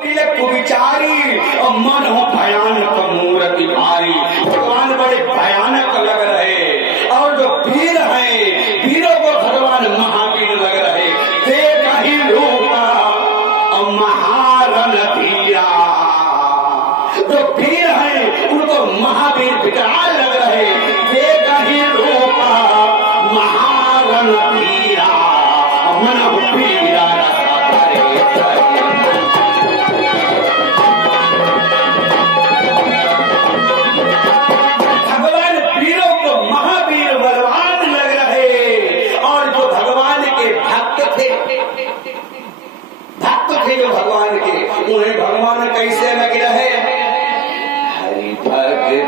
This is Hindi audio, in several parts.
कुविचारी और मन हो भयानक मूर्ति भारी। भगवान बड़े भयानक लग रहे और जो वीर हैं वीरों को भगवान महावीर लग रहे। देख ही रूपा और महारण धीरा, जो वीर हैं उनको महावीर विकराल लग रहे। देख ही रूपा महारण धीरा मन हो पीरा भगवान के। उन्हें भगवान कैसे लग रहे? हरि भक्त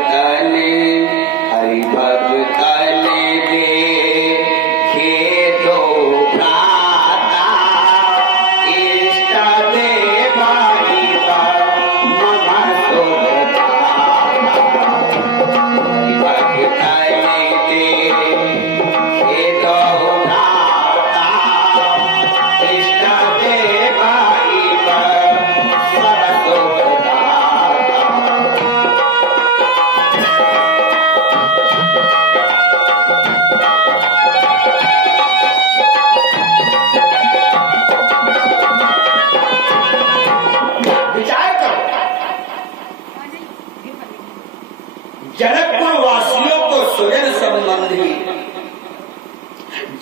ले देखे तो भ्राता इष्ट देवाई मम शोभता। हरि भक्त ले देखे तो भ्राता इष्ट देवाई जनकपुर वासियों को सुजन संबंधी,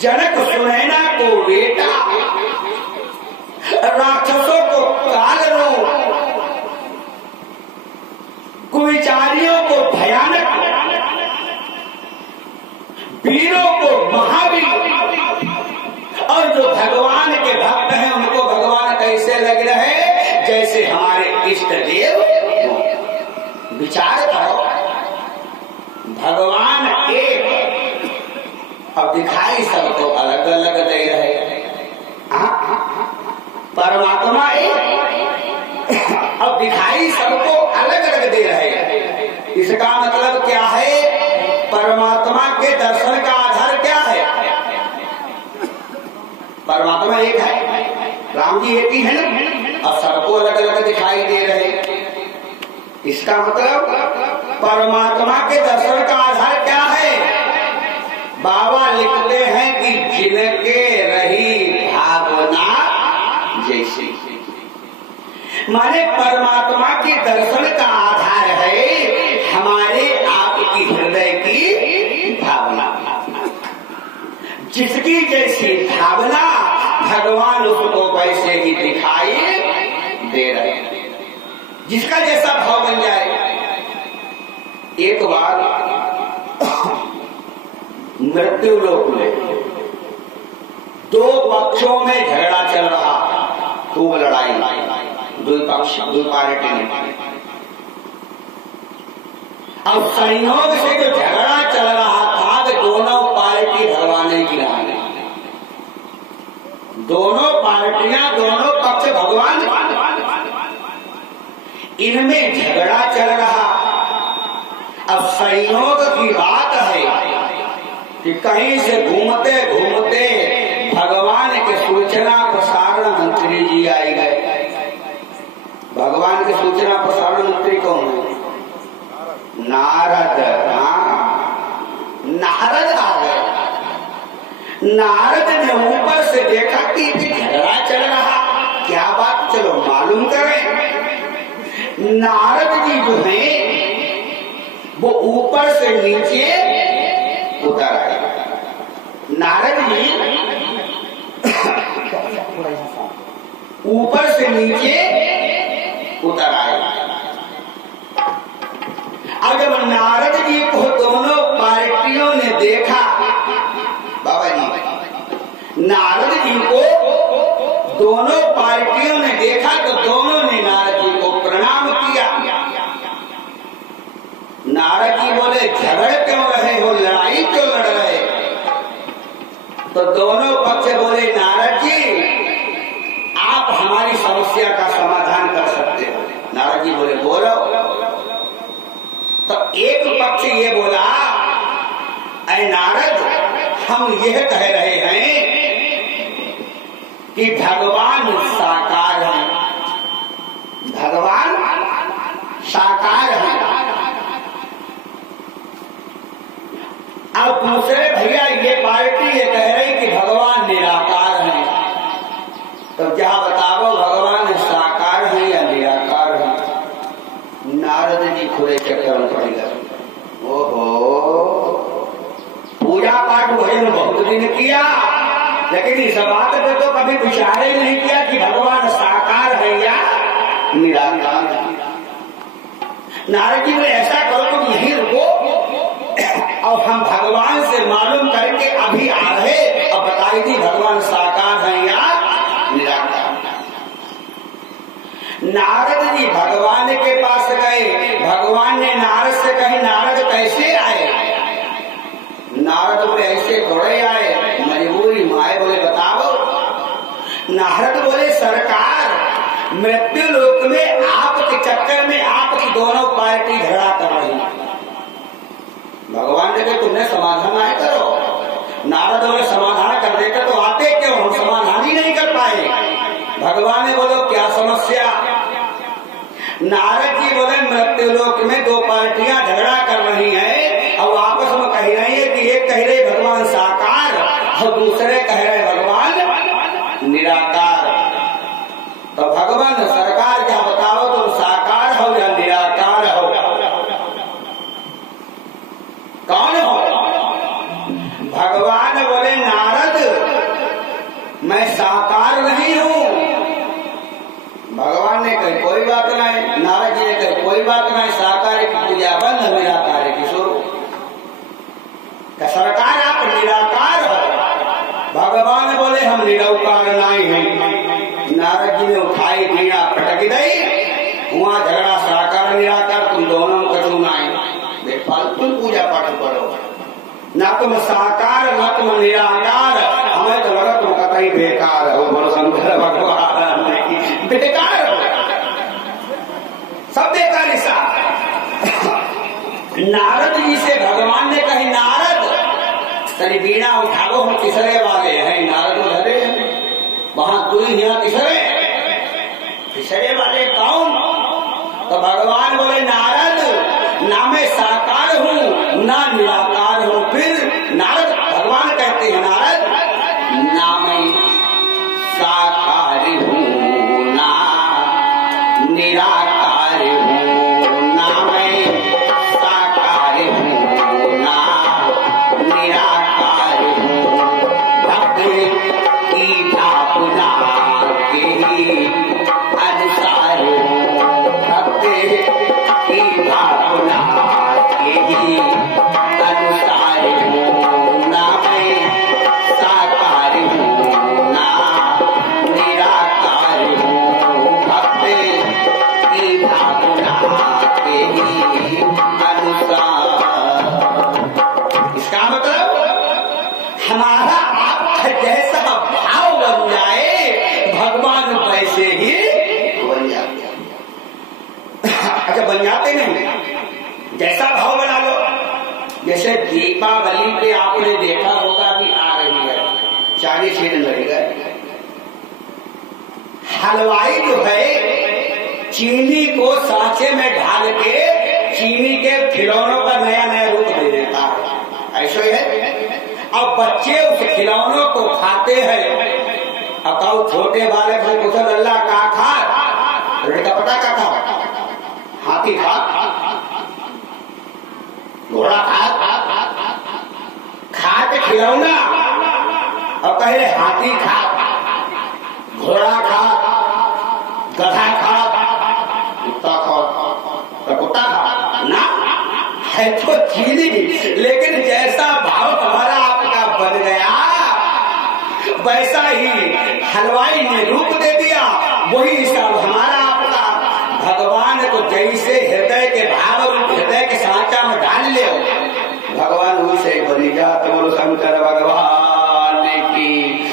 जनक सुनैना को बेटा, राक्षसों को कालरूप, कुविचारियों को भयानक, वीरों को महावीर और जो भगवान के भक्त हैं उनको भगवान कैसे लग रहे? जैसे हमारे इष्ट देव। विचार करो, भगवान एक अब दिखाई सबको अलग अलग दे रहे। परमात्मा एक अब दिखाई सबको अलग अलग दे रहे। इसका मतलब क्या है? परमात्मा के दर्शन का आधार क्या है? परमात्मा एक है, राम जी एक ही है ना, अब सबको अलग अलग दिखाई दे रहे। इसका मतलब परमात्मा के दर्शन का आधार क्या है? बाबा लिखते हैं कि जिनके रही भावना जैसी, माने परमात्मा के दर्शन का आधार है हमारे आपकी हृदय की भावना। जिसकी जैसी भावना भगवान उसको वैसे ही दिखाई दे रहे हैं। जिसका जैसा भाव बन जाए। एक बार मृत्यु लोक में दो पक्षों में झगड़ा चल रहा, खूब लड़ाई, दो पक्ष दो पार्टी में। अब संयोग से जो झगड़ा चल रहा था तो दोनों पार्टी भगवान की राह में, दोनों पार्टियां दोनों पक्ष भगवान, इनमें झगड़ा चल रहा। अब संयोग की बात है कि कहीं से घूमते घूमते भगवान के सूचना प्रसारण मंत्री जी आई गए। भगवान के सूचना प्रसारण मंत्री कौन है? नारद। नारद आ गए। नारद ने ऊपर से देखा कि झगड़ा चल रहा, क्या बात, चलो मालूम करें। नारद जी जो है वो ऊपर से नीचे उतर आए। नारद जी ऊपर से नीचे उतर आए। अब जब नारद जी को दोनों पार्टियों ने देखा, बाबा जी नारद जी को दोनों पार्टियों ने देखा तो दोनों ने नारद जी को प्रणाम किया। नारद जी बोले झगड़ क्यों रहे हो, लड़ाई क्यों लड़ रहे? तो दोनों पक्ष बोले नारद जी आप हमारी समस्या का समाधान कर सकते हो। नारद जी बोले बोलो। तो एक पक्ष ये बोला, ऐ नारद हम यह कह रहे हैं कि भगवान साकार है, भगवान साकार है। अब दूसरे भैया ये पार्टी ये कह रही कि भगवान निराकार है, तो क्या बताओ भगवान साकार है या निराकार है? नारद जी खुले चक्कर में पड़ गए। ओहो, पूजा पाठ भजन बहुत दिन किया, लेकिन इस बात पे तो कभी विचार ही नहीं किया कि भगवान साकार है या निराकार है। नारद जी ने ऐसा करो तुम यहीं रुको और हम भगवान से मालूम करके अभी आ रहे, अब बताई थी भगवान साकार है या निराकार। नारद जी भगवान के पास गए, भगवान ने नारद से कही नारद कैसे आए? नारद बोले ऐसे थोड़े आए, मजबूरी माए। बोले बताओ। नारद बोले सरकार, मृत्यु लोक में आपके चक्कर में आपकी दोनों पार्टी झगड़ा कर रही। भगवान ने कहा तुमने समाधान आए करो। नारद बोले समाधान कर देते तो आते क्यों, हम समाधान ही नहीं कर पाए। भगवान ने बोलो क्या समस्या? नारद जी बोले मृत्यु लोक में दो पार्टियां झगड़ा कर रही हैं और आपस में कह रही है कि एक कह रहे भगवान साकार और दूसरे कह रहे भगवान निराकार। तो भगवान सरकार क्या बताओ, तुम साकार हो या निराकार हो? कौन हो? भगवान बोले नारद मैं साकार नहीं हूं। भगवान ने कही कोई बात नहीं, नारद जी ने कही कोई बात नहीं, साकार की पूजा बंद, निराकार की शुरू। सरकार आप निराकार हो। भगवान बोले हम निरौकार नहीं हैं। नारद जी ने उठाई वीणा पटक दी, हुआ झगड़ा साकार निराकार, तुम दोनों कछु नहीं। बेफालतू पूजा पाठ करो, ना तुम साकार ना तुम निराकार, हमें तो लगा तुम कतई बेकार हो। बोलो शंकर भगवान बेकार हो, सब बेकार। ऐसा नारद जी से भगवान ने कही नारद तेरी वीणा उठाओ, हम तीसरे वाले हैं। नारद बोले वहां तू ही यहाँ तीसरे वाले कौन? तो भगवान बोले नारद ना मैं साकार हूँ ना निराकार हूँ। फिर नारद भगवान कहते हैं नारद ना मैं साकार हूँ ना निराकार हूँ, ना मैं साकार हूँ ना निराकार हूँ। भक्त की भावना के ही अनुसार हूँ, भक्त की भावना के ही अनुसार हूँ। ना मैं साकार हूँ ना निराकार हूँ, भक्त की भावना के ही अनुसार। इसका मतलब हमारा आपका जैसा भाव बन जाए भगवान वैसे ही बन जाते। अच्छा बन जाते नहीं, जैसा भाव बना लो। जैसे दीपावली पे आपने देखा होगा कि आ रही है, 40 दिन लगेगा। हलवाई जो है चीनी को सांचे में डाल के चीनी के खिलौनों का नया नया रूप दे देता है, ऐसा ही है। अब बच्चे उस खिलौनों को खाते हैं। अब कहो छोटे बालक से पूछो अल्लाह का खा, लड़का पता का खा, हाथी खा, घोड़ा खा, खा के खिलौना। अब पहले हाथी खा, घोड़ा खा, गधा खा, कुत्ता खा, कुत्ता खा ना है तो चीनी। लेकिन जैसा भाव हमारा आपका बन गया वैसा ही हलवाई ने रूप दे दिया, वही सब हमारा आपका। भगवान को जैसे हृदय के भाव रूप हृदय के सांचा में डाल ले भगवान वैसे बनी जाते। बोलो शंकर भगवान की।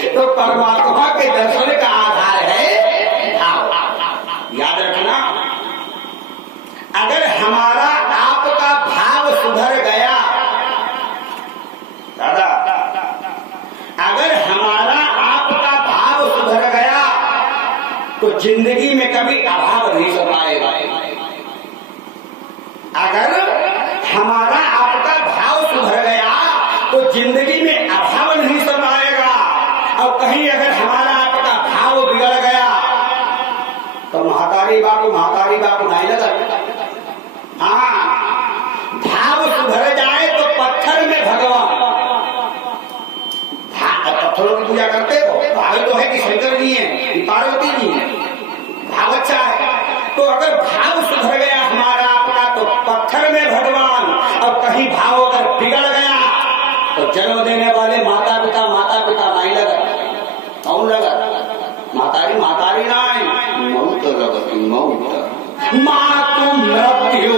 तो परमात्मा के दर्शन का आधार है भाव। याद रखना, अगर हमारा आपका भाव सुधर गया दादा, अगर हमारा आपका भाव सुधर गया तो जिंदगी में कभी अभाव नहीं समाएगा। महतारी बापू नहीं लगा। हाँ, भाव सुधर जाए तो पत्थर में भगवान, पत्थरों की पूजा करते हो, भाव तो है कि शंकर जी है कि पार्वती जी है, भाव अच्छा है। तो अगर भाव सुधर गया हमारा आपका तो पत्थर में भगवान, और कहीं भाव अगर बिगड़ गया तो जन्म देने वाले माता पिता नहीं लगा। कौन लगा? महतारी नहीं, मौत लगती, मौत। माँ को मृत्यु,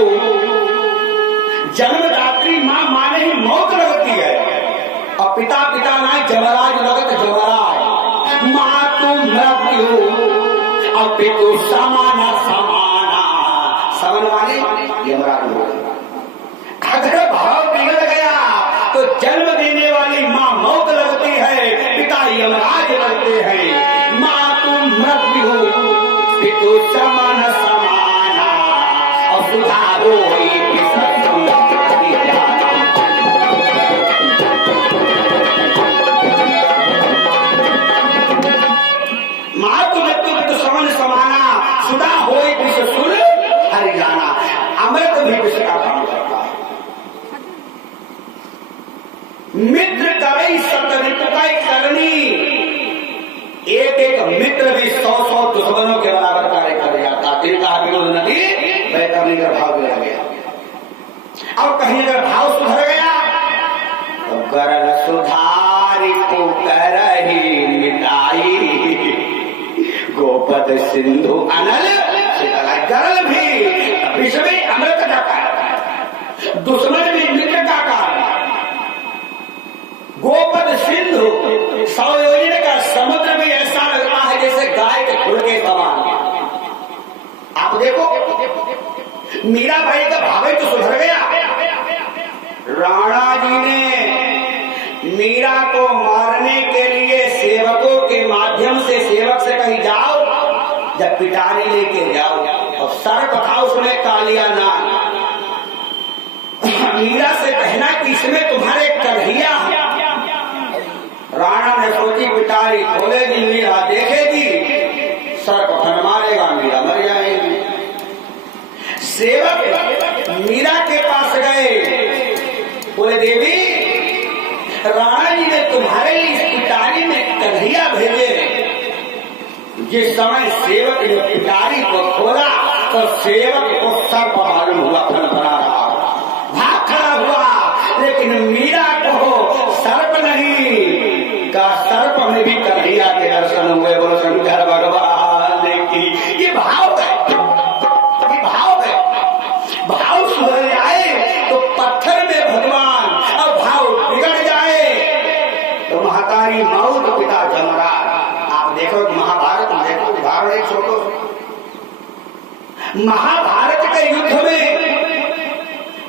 जन्मदात्री माँ माने ही मौत लगती है, और पिता नहीं, जमराज लगत जमराज। माँ को मृत्यु और पितु समाना, समन वाले यमराज लोग। अगर भाव बिगड़ गया तो जन्म देने वाली माँ मौत लगती है, पिता यमराज लगते हैं। माँ तुम मृत्यु पितु समान समाना, और सुधारो माँ तुम मृत्यु पितु समान समाना, सुधा हो सुर हरियाणा। अमृत भी विश्व का काम करता है। मित्र करे सतरिपुताई करनी, एक मित्र भी 100 दुश्मनों के बराबर कार्य कर जाता। दिल का विरोध नदी वैतरणी का भाव गिरा गया। और कहीं अगर भाव सुधर गया तो गरल सुधारी को करही मिटाई, गोपद सिंधु अनल गरल भी विश्व में अमृत का कारण, दुश्मन भी मित्र का कारण। गोपद सिंधु 100 योजन का समुद्र भी ऐसा लगता है जैसे गाय के खुर के समान। आप देखो मीरा भाई का भावे तो सुधर गया। राणा जी ने मीरा को मारने के लिए सेवकों के माध्यम से, सेवक से कहीं जाओ, जब पिटारी लेके जाओ और सर्प था उसमें कालिया नाग। मीरा से कहना कि इसमें तुम्हारे कन्हैया है। राणा ने सोची पिटारी खोलेगी, मीरा देखेगी, सर्प फन मारेगा, मीरा मर जाएगी। सेवक मीरा के पास गए, बोले देवी राणा जी ने तुम्हारे लिए इस पिटारी में कन्हैया भेजे। जिस समय सेवक ने पिटारी को खोला तो सेवक को सर्प मालूम हुआ, फनफना रहा, भाग खड़ा हुआ। लेकिन मीरा को सर्प नहीं का, सर्प में भी कन्हैया के दर्शन हुए। बोलो शंकर भगवान की। ये भाव है, ये भाव है। भाव सुधर जाए तो पत्थर में भगवान, और भाव बिगड़ जाए तो महतारी मौत, पिता जमराज। आप देखो महाभारत में, देखो उदाहरण एक छोटो, महाभारत के युद्ध में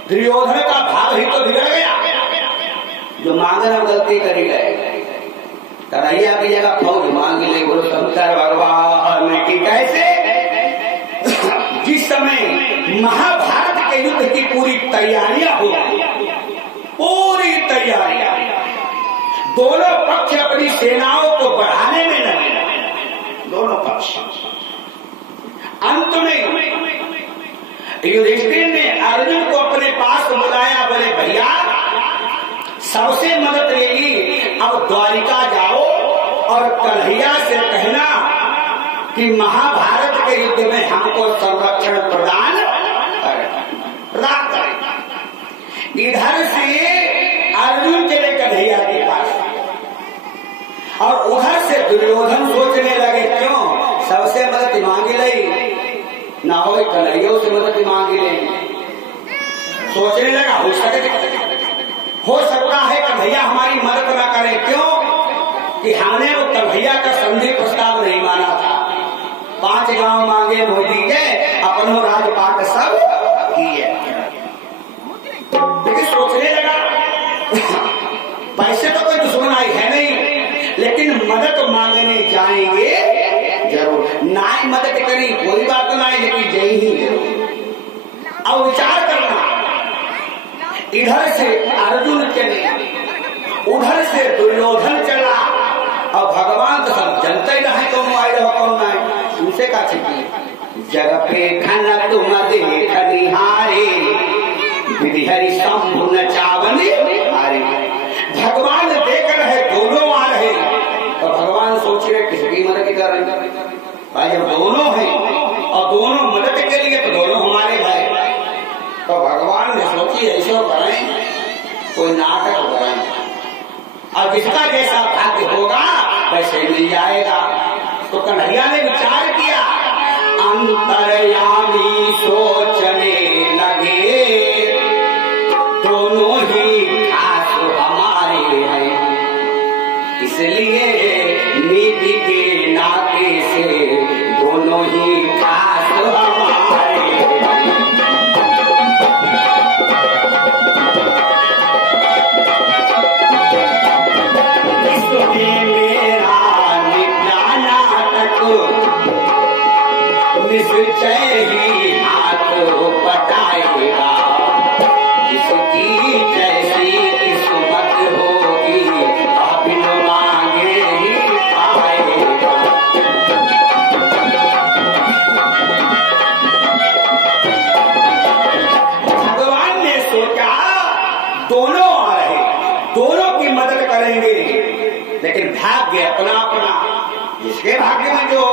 दुर्योधन का भाव ही तो बिगड़ गया, जो मांगना गलती करी गए। कन्हैया की जगह फौज मांग ले। गुरु शंकर भगवान की। कैसे? जिस समय महाभारत के युद्ध की पूरी तैयारियां हो गई, पूरी तैयारियां, दोनों पक्ष अपनी सेनाओं को बढ़ाने में लगे, दोनों पक्ष। अंत में युधिष्ठिर ने अर्जुन को अपने पास बुलाया, बोले भैया सबसे मदद ले ली, अब द्वारिका जाओ और कन्हैया से कहना कि महाभारत के युद्ध में हमको संरक्षण प्रदान करें। इधर से अर्जुन चले कन्हैया के पास, और उधर से दुर्योधन सोचने लगे क्यों सबसे मदद मांगी ले, ना हो कन्हैया से मदद मांगी ले। सोचने लगा हो सकता है कन्हैया हमारी मदद ना करे। क्यों कि हमने वो कन्हैया का संधि प्रस्ताव नहीं माना था। 5 गांव मांगे मोदी के, अपनो राजपाट सब किए। लेकिन सोचने लगा पैसे तो कोई दुश्मन आई है नहीं, लेकिन मदद मांगने जाएंगे जरूर। नाई मदद करी कोई बात नहीं, लेकिन जय ही जरूर। अब विचार करना, इधर से अर्जुन चले, उधर से दुर्योधन चला, और भगवान तो सब जनता ही रहे, कौन आए रहो कौन आए, उनसे का छिपी जग पे घन तुम देख निहारे, विधि हरि शंभु न चावनी हारे। भगवान देख रहे, दोनों आ रहे, तो भगवान सोच रहे किसकी मदद कर रहे भाई, जब दोनों हैं और दोनों मदद के लिए तो दोनों हमारे भाई। तो भगवान ने सोची ऐसा करें, कोई नाटक करें और जिसका जैसा भाग्य होगा वैसे मिल जाएगा। तो कन्हैया ने विचार किया, अंतर्यामी सोचने लगे, दोनों ही खास हमारे हैं, इसलिए नीति के नाते से दोनों ही खास हमारे हैं। इसलिए मेरा नित्या नाटक निश्चय ही हाथ पटाएगा, जिसकी जैसी किस्मत होगी बिन मांगे ही पाएगा। भगवान ने सोचा दोनों आ रहे, दोनों की मदद करेंगे, लेकिन भाग्य अपना अपना। जिसके भाग्य में जो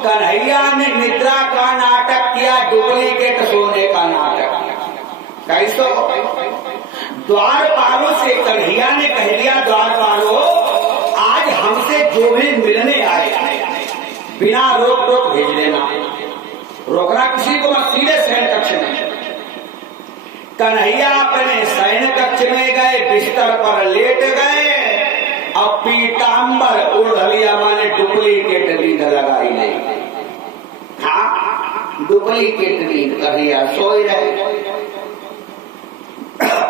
कन्हैया ने निद्रा का नाटक किया, डुप्लीकेट सोने का नाटक। कैसो द्वारपालों से कन्हैया ने कह दिया, द्वारपालों आज हमसे जो भी मिलने आए बिना रोक टोक भेज देना, रोकना किसी को मत। सीधे शयन कक्ष में कन्हैया अपने शयन कक्ष में गए, बिस्तर पर लेट गए और पीताम्बर ओढ़ लिया, माने डुप्लीकेट नींद लगाई नहीं। हाँ, डुप्लीकेट नींद कन्हैया सोए रहे।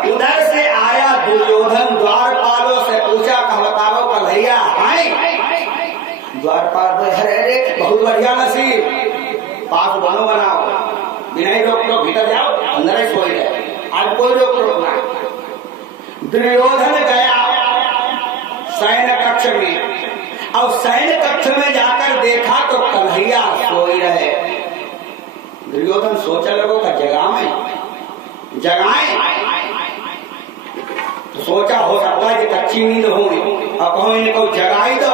उधर से आया दुर्योधन, द्वारपालों से पूछा, कहा बताओ कन्हैया है? द्वारपाल अरे बहुत बढ़िया नसीब, पास बनो बनाओ, बिना ही रोक टोक भीतर जाओ, अंदर ही सोए रहे, आज कोई रोक टोक ना। दुर्योधन गया शयन कक्ष में, और शयन कक्ष में जाकर देखा तो कन्हैया सोए रहे। दुर्योधन सोचा लगो का जगाए, तो सोचा हो सकता है कि कच्ची नींद हो, और कहो इनको जगाई दो।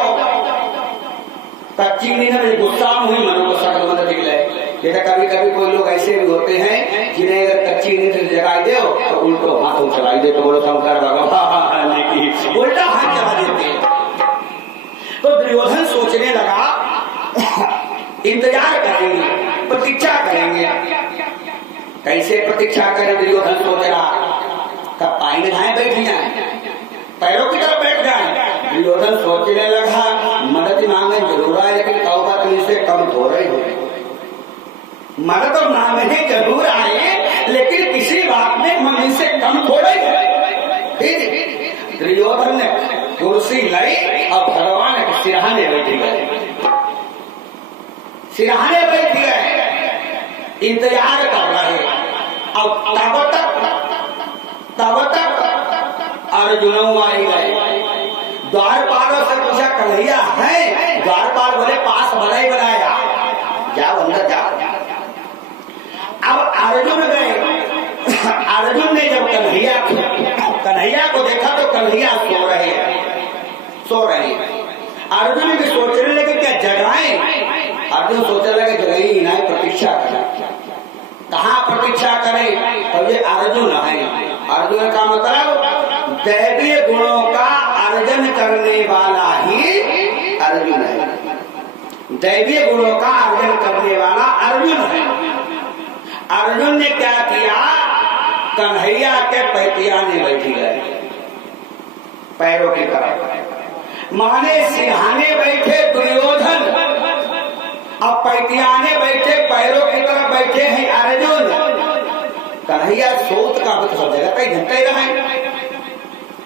कच्ची नींद में गुस्सा हुई, मनो को सख्त मदद निकले। जैसे कभी कभी कोई लोग ऐसे भी होते हैं जिन्हें अगर कच्ची नींद से जगाई दो तो उल्टो हाथों चलाई दे, तो बोलो शंकर भगवान की, उल्टा हाथ चला देते। तो दुर्योधन सोचने लगा इंतजार करेंगे, प्रतीक्षा करेंगे। कैसे प्रतीक्षा करें? दुर्योधन सोच रहा कब पाई में धाए बैठ जाए, पैरों की तरफ बैठ जाए। दुर्योधन सोचने लगा मदद मांगे जरूर आए, लेकिन कौवा तुमसे कम हो रही हो। मदद तो मांगने जरूर आए, लेकिन किसी बात में मन इनसे कम थोड़ा ही है। दुर्योधन ने कुर्सी लाई और भगवान के सिरहाने बैठ गए, सिरहाने बैठ गए, इंतजार कर रहे। और तब तक अर्जुन आई गए। द्वारपालों से पूछा कन्हैया है? द्वारपाल बोले पास बना ही बनाया, जाओ अंदर जाओ। अब अर्जुन गए, अर्जुन ने जब कन्हैया को देखा तो कन्हैया सो रहे हैं। अर्जुन भी सोचने लगे क्या जगाएं? अर्जुन सोचने लगे जगाई ना, प्रतीक्षा करें। कहाँ प्रतीक्षा करें? तो ये अर्जुन है। अर्जुन का मतलब दैवीय गुणों का अर्जन करने वाला ही अर्जुन है। दैवीय गुणों का अर्जन करने वाला अर्जुन है। अर्जुन ने क्या किया? कन्हैया के पैतियाने बैठ गए, पैरों की तरफ। माने सिरहाने बैठे दुर्योधन, अब पैतियाने बैठे, पैरों की तरफ बैठे हैं अर्जुन। कन्हैया सोच का सब जगह कहीं घंटे रहे।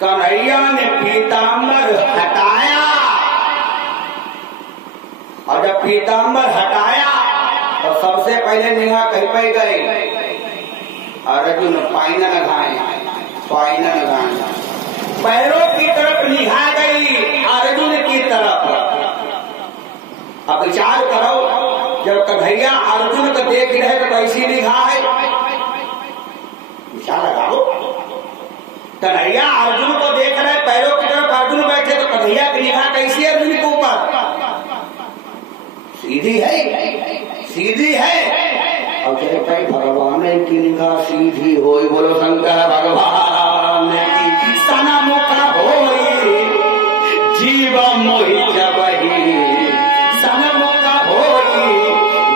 कन्हैया ने पीताम्बर हटाया, और जब पीताम्बर हटाया तो सबसे पहले निगाह कहीं पे गई? अर्जुन पाइना लगाए, पैरों की तरफ निगाह गई, अर्जुन की तरफ। अब विचार करो, जब कन्हैया अर्जुन को देख रहे तो कैसी निगाह है, विचार लगाओ। कन्हैया अर्जुन को देख रहे, पैरों की तरफ अर्जुन बैठे तो कन्हैया की निगाह कैसी है अर्जुन के ऊपर? सीधी है, सीधी है। और जय भाई भगवान की निगाह सीधी होई, बोलो शंकर भगवान की। सनम का होई जीव मोहि जबहि, सनम का होई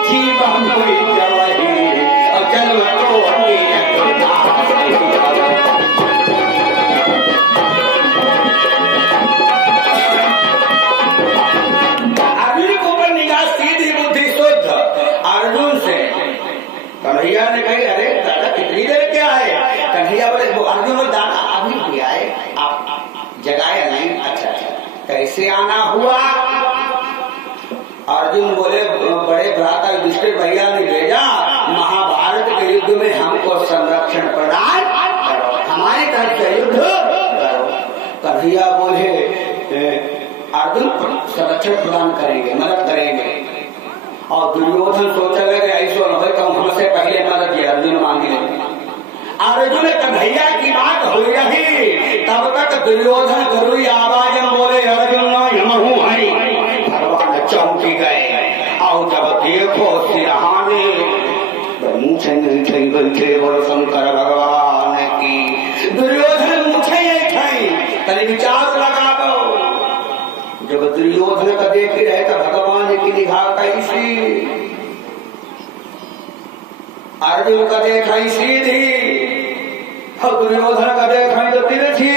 जीव मोहि जबहि, और जन्म तो अर्जुन के ऊपर निगाह सीधी, बुद्धि शुद्ध। अर्जुन से कन्हैया ने कही, अरे दादा कितनी देर क्या है? कन्हैया बोले, अर्जुन बोले, दादा अभी भी आए, आप जगाया नहीं? अच्छा अच्छा, कैसे आना हुआ? अर्जुन बोले, बड़े भ्राता युधिष्ठिर भैया ने भेजा, महाभारत के युद्ध में हमको संरक्षण प्रदान करो, हमारी तरफ से युद्ध करो। कन्हैया बोले, अर्जुन संरक्षण प्रदान करेंगे, मदद करेंगे। और दुर्योधन सोचा लगे ऐसा न हो हमसे पहले मदद ये अर्जुन मांग ले। अर्जुन कन्हैया की बात हो रही, तब तक दुर्योधन गरुड़ी आवाज में बोले, अर्जुन यमहू हरि। भगवान चौंकी गए, और जब देखो सिरहाने मूछे नहीं थी बैठे, बोलो शंकर भगवान की। दुर्योधन मूछे नहीं थी, तनी विचार लगा दो। जब दुर्योधन का देख रहे तो भगवान की निगाह कैसी, अर्जुन का देखा सीधी, और दुर्योधन का देखा तो तिरछी।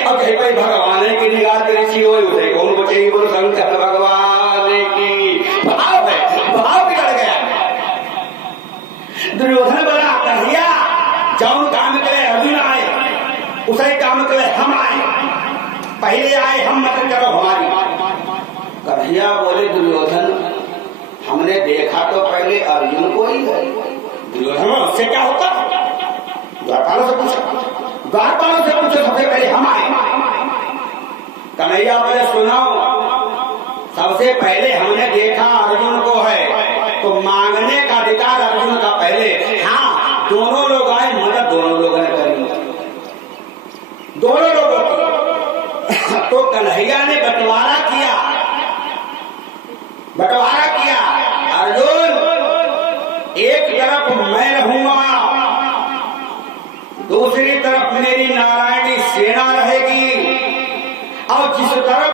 अब भाई भगवान की निगाह तिरछी हो, उसे कौन बचेगी? बोलो शंकर भगवान की। भाव है, भाव बिगड़ गया। दुर्योधन बोला, कन्हैया जौन काम के लिए अर्जुन आए, उसे काम के लिए हम आए, पहले आए हम, मदद करो हमारी। कन्हैया बोले, दुर्योधन हमने देखा तो पहले अर्जुन को ही है। दुर्योधन उससे क्या होता? द्वारपालों से पूछो, द्वारपालों से पूछो, सबसे पहले हम आए। कन्हैया बोले, सुनो, सबसे पहले हमने देखा अर्जुन को है, तो मांगने का अधिकार अर्जुन का पहले। हाँ, दोनों लोग आए, मदद दोनों लोगों ने करी, दोनों लोगों की। तो कन्हैया ने बंटवारा किया, बंटवारा किया। अर्जुन, एक तरफ मैं रहूंगा, दूसरी तरफ मेरी नारायणी सेना रहेगी, और जिस तरफ